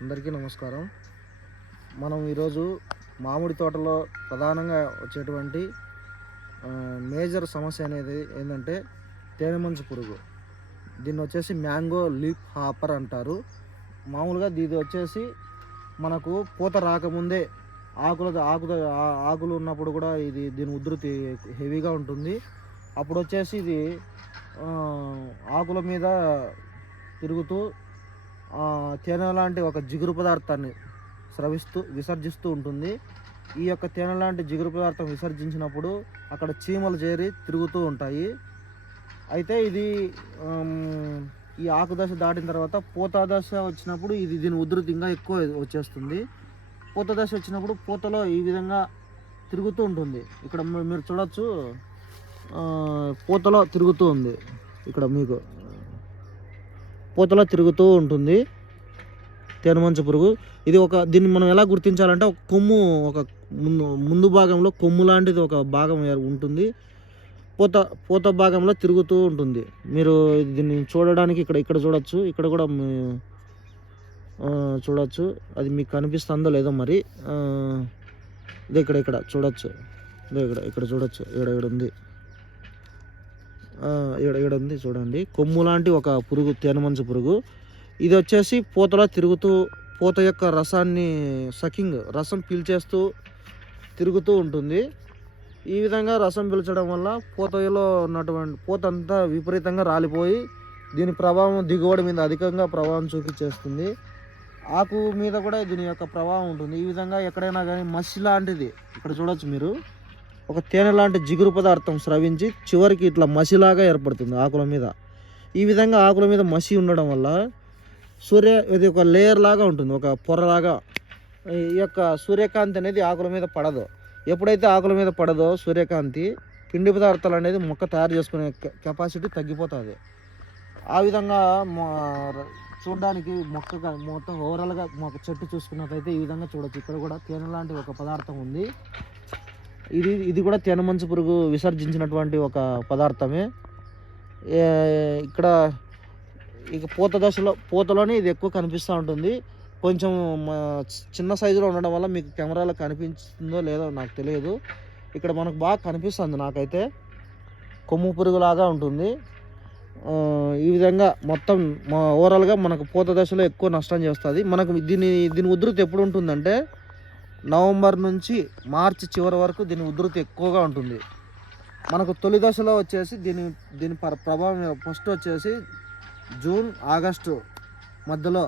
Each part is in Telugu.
అందరికీ నమస్కారం. మనం ఈరోజు మామిడి తోటలో ప్రధానంగా వచ్చేటువంటి మేజర్ సమస్య అనేది ఏంటంటే తేనె మంచు పురుగు. దీన్ని వచ్చేసి మ్యాంగో లీఫ్ హాపర్ అంటారు. మామూలుగా ఇది వచ్చేసి మనకు పూత రాకముందే ఆకులు ఉన్నప్పుడు కూడా దీని ఉధృతి హెవీగా ఉంటుంది. అప్పుడు వచ్చేసి ఇది ఆకుల మీద తిరుగుతూ తేనె లాంటి ఒక జిగురు పదార్థాన్ని విసర్జిస్తూ ఉంటుంది. ఈ యొక్క తేనె లాంటి జిగురు పదార్థం విసర్జించినప్పుడు అక్కడ చీమలు చేరి తిరుగుతూ ఉంటాయి. అయితే ఇది ఈ ఆకు దశ దాటిన తర్వాత పూత దశ వచ్చినప్పుడు దీని ఉధృతి ఇంకా ఎక్కువ వచ్చేస్తుంది. పూత దశ వచ్చినప్పుడు పూతలో ఈ విధంగా తిరుగుతూ ఉంటుంది. ఇక్కడ మీరు చూడొచ్చు, పూతలో తిరుగుతూ ఉంది. ఇక్కడ మీకు పూతలో తిరుగుతూ ఉంటుంది తేనె మంచు పురుగు. దీన్ని మనం ఎలా గుర్తించాలంటే ఒక కొమ్ము, ఒక ముందు భాగంలో కొమ్ము లాంటిది ఒక భాగం ఉంటుంది. పూత భాగంలో తిరుగుతూ ఉంటుంది. మీరు దీన్ని చూడడానికి ఇక్కడ చూడొచ్చు. ఇక్కడ కూడా చూడొచ్చు. అది మీకు కనిపిస్తుందో లేదో మరి. ఇదే ఇక్కడ చూడొచ్చు. ఇక్కడ చూడొచ్చు. ఇక్కడ ఉంది. ఇక్కడ ఉంది చూడండి. కొమ్ము లాంటి ఒక పురుగు, తేనె మంచు పురుగు. ఇది వచ్చేసి పూతలో తిరుగుతూ పూత యొక్క రసం పీల్చేస్తూ తిరుగుతూ ఉంటుంది. ఈ విధంగా రసం పీల్చడం వల్ల పూతలో ఉన్నటువంటి పూత అంతా విపరీతంగా రాలిపోయి దీని ప్రభావం దిగుబడి మీద అధికంగా ప్రభావం చూపించేస్తుంది. ఆకు మీద కూడా దీని యొక్క ప్రభావం ఉంటుంది. ఈ విధంగా ఎక్కడైనా కానీ మసి లాంటిది ఇక్కడ చూడొచ్చు మీరు, ఒక తేనె లాంటి జిగురు పదార్థం స్రవించి చివరికి ఇట్లా మసిలాగా ఏర్పడుతుంది ఆకుల మీద. ఈ విధంగా ఆకుల మీద మసి ఉండడం వల్ల ఇది ఒక లేయర్ లాగా ఉంటుంది, ఒక పొరలాగా. ఈ యొక్క సూర్యకాంతి అనేది ఆకుల మీద పడదు. ఎప్పుడైతే ఆకుల మీద పడదో సూర్యకాంతి, పిండి పదార్థాలు అనేది మొక్క తయారు చేసుకునే కెపాసిటీ తగ్గిపోతుంది. ఆ విధంగా చూడడానికి మొత్తం ఓవరాల్గా మొక్క చెట్టు చూసుకున్నట్లయితే ఈ విధంగా చూడొచ్చు. ఇక్కడ కూడా తేనె లాంటి ఒక పదార్థం ఉంది. ఇది కూడా తేనె మంచు పురుగు విసర్జించినటువంటి ఒక పదార్థమే. ఇక్కడ ఇక పూతలోనే ఇది ఎక్కువ కనిపిస్తూ ఉంటుంది. కొంచెం చిన్న సైజులో ఉండడం వల్ల మీకు కెమెరాలో కనిపిస్తుందో లేదో నాకు తెలియదు. ఇక్కడ మనకు బాగా కనిపిస్తుంది నాకైతే. కొమ్ము పురుగులాగా ఉంటుంది. ఈ విధంగా మొత్తం ఓవరాల్గా మనకు పూత దశలో ఎక్కువ నష్టం చేస్తుంది. మనకు దీని ఉధృతి ఎప్పుడు ఉంటుందంటే నవంబర్ నుంచి మార్చి చివరి వరకు దీని ఉధృతి ఎక్కువగా ఉంటుంది. మనకు తొలి దశలో వచ్చేసి దీని ప్రభావం ఫస్ట్ వచ్చేసి జూన్ ఆగస్టు మధ్యలో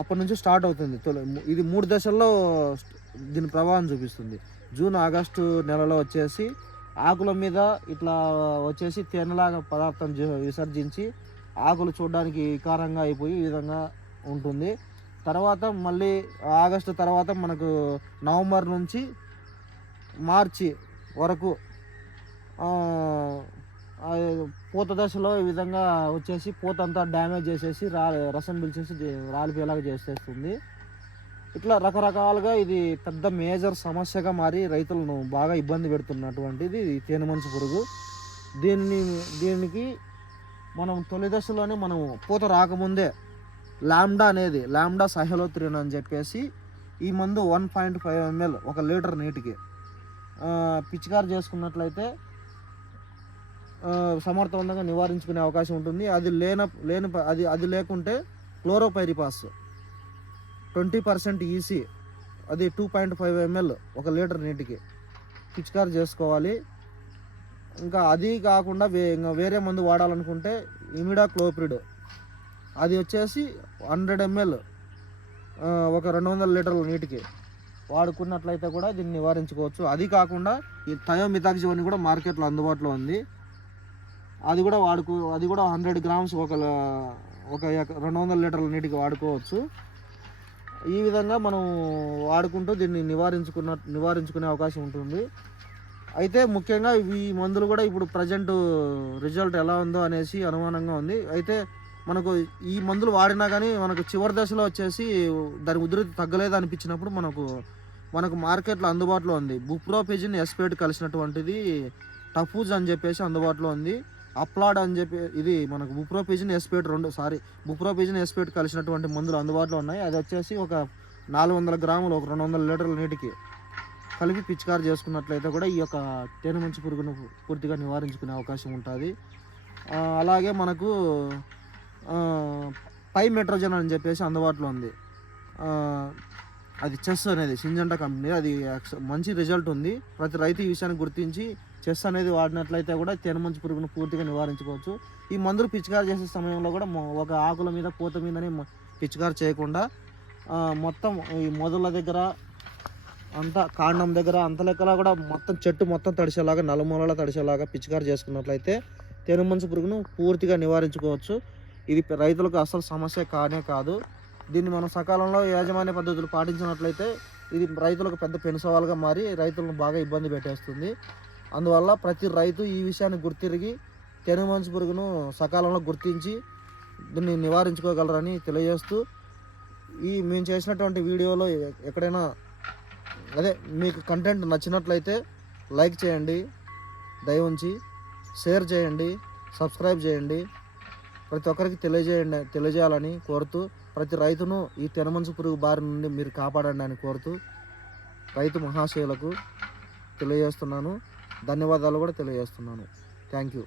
అప్పటి నుంచి స్టార్ట్ అవుతుంది. ఇది 3 దశల్లో దీని ప్రభావం చూపిస్తుంది. జూన్ ఆగస్టు నెలలో వచ్చేసి ఆకుల మీద ఇట్లా వచ్చేసి తేనెలాగా పదార్థం విసర్జించి ఆకులు చూడడానికి వికారంగా అయిపోయి ఈ విధంగా ఉంటుంది. తర్వాత మళ్ళీ ఆగస్టు తర్వాత మనకు నవంబర్ నుంచి మార్చి వరకు పూత దశలో ఈ విధంగా వచ్చేసి పూత అంతా డ్యామేజ్ చేసేసి రసం పీల్చేసి రాలిపోయేలాగా చేసేస్తుంది. ఇట్లా రకరకాలుగా ఇది పెద్ద మేజర్ సమస్యగా మారి రైతులను బాగా ఇబ్బంది పెడుతున్నటువంటిది తేనె మంచు పురుగు. దీనికి మనం తొలి దశలోనే మనం పూత రాకముందే లాంబ్డా సహలోత్రిన్ అని చెప్పేసి ఈ మందు 1.5 ml 1 లీటర్ నీటికి పిచికారి చేసుకున్నట్లయితే సమర్థవంతంగా నివారించుకునే అవకాశం ఉంటుంది. అది లేకుంటే క్లోరోపైరిపాస్ 20% ఈసీ, అది 2.5 ml 1 లీటర్ నీటికి పిచికారి చేసుకోవాలి. ఇంకా అది కాకుండా వేరే మందు వాడాలనుకుంటే ఇమిడాక్లోప్రిడ్, అది వచ్చేసి 100 ml 200 లీటర్ల నీటికి వాడుకున్నట్లయితే కూడా దీన్ని నివారించుకోవచ్చు. అది కాకుండా ఈ థయోమిథాక్సిమ్ కూడా మార్కెట్లో అందుబాటులో ఉంది. అది కూడా 100 గ్రామ్స్ 200 లీటర్ల నీటికి వాడుకోవచ్చు. ఈ విధంగా మనం వాడుకుంటూ దీన్ని నివారించుకునే అవకాశం ఉంటుంది. అయితే ముఖ్యంగా ఈ మందులు కూడా ఇప్పుడు ప్రజెంట్ రిజల్ట్ ఎలా ఉందో అనేసి అనుమానంగా ఉంది. అయితే మనకు ఈ మందులు వాడినా కానీ మనకు చివరి దశలో వచ్చేసి దాని ఉధృతి తగ్గలేదు అనిపించినప్పుడు మనకు మార్కెట్లో అందుబాటులో ఉంది బుప్రోపెజిన్ ఎస్పేట్ కలిసినటువంటిది టఫూజ్ అని చెప్పేసి అందుబాటులో ఉంది. అప్లాడ్ అని చెప్పి ఇది మనకు బుప్రోపిజిన్ ఎస్పేట్ బుప్రోపిజిన్ ఎస్పేట్ కలిసినటువంటి మందులు అందుబాటులో ఉన్నాయి. అది వచ్చేసి ఒక 400 గ్రాములు ఒక 200 లీటర్ల నీటికి కలిపి పిచికారి చేసుకున్నట్లయితే కూడా ఈ యొక్క తేనెమంచు పురుగును పూర్తిగా నివారించుకునే అవకాశం ఉంటుంది. అలాగే మనకు పైమెట్రోజన్ అని చెప్పేసి అందుబాటులో ఉంది. అది చెస్ అనేది సింజంటా కంపెనీ, అది మంచి రిజల్ట్ ఉంది. ప్రతి రైతు ఈ విషయాన్ని గుర్తించి చెస్ అనేది వాడినట్లయితే కూడా తేనెమంచు పురుగును పూర్తిగా నివారించుకోవచ్చు. ఈ మందులు పిచికారి చేసే సమయంలో కూడా ఒక ఆకుల మీద పూత మీదనే పిచికారి చేయకుండా మొత్తం ఈ మొదల దగ్గర అంతా కాండం దగ్గర అంత లెక్కలా కూడా మొత్తం చెట్టు మొత్తం తడిసేలాగా నలుమూలలా తడిసేలాగా పిచికారి చేసుకున్నట్లయితే తేనెమంచు పురుగును పూర్తిగా నివారించుకోవచ్చు. ఇది రైతులకు అసలు సమస్య కానే కాదు. దీన్ని మనం సకాలంలో యాజమాన్య పద్ధతులు పాటించినట్లయితే ఇది రైతులకు పెద్ద పెనుసవాలుగా మారి రైతులను బాగా ఇబ్బంది పెట్టేస్తుంది. అందువల్ల ప్రతి రైతు ఈ విషయాన్ని గుర్తిరిగి తేనెమంచు పురుగును సకాలంలో గుర్తించి దీన్ని నివారించుకోగలరని తెలియజేస్తూ, మేము చేసినటువంటి వీడియోలో ఎక్కడైనా మీకు కంటెంట్ నచ్చినట్లయితే లైక్ చేయండి, దయ ఉంచి షేర్ చేయండి, సబ్స్క్రైబ్ చేయండి. ప్రతి ఒక్కరికి తెలియజేయాలని కోరుతూ, ప్రతి రైతును ఈ తేనెమంచు పురుగు బారి నుండి మీరు కాపాడండి అని కోరుతూ రైతు మహాశయులకు తెలియజేస్తున్నాను. ధన్యవాదాలు కూడా తెలియజేస్తున్నాను. Thank you.